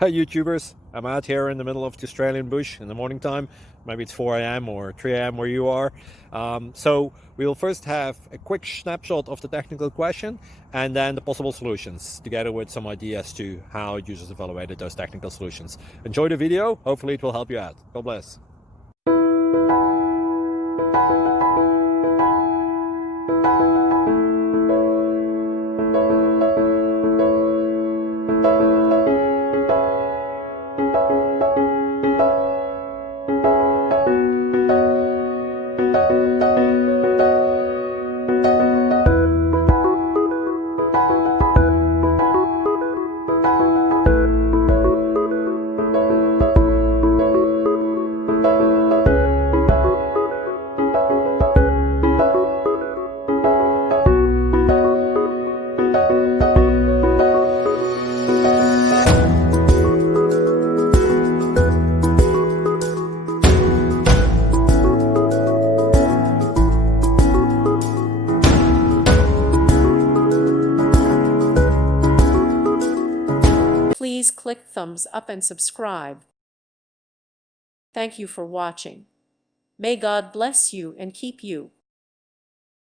Hi YouTubers, I'm out here in the middle of the Australian bush in the morning time. Maybe it's 4 a.m. or 3 a.m. where you are. So we will first have a quick snapshot of the technical question and then the possible solutions, together with some ideas to how users evaluated those technical solutions. Enjoy the video, hopefully it will help you out. God bless. Please click thumbs up and subscribe. Thank you for watching. May God bless you and keep you.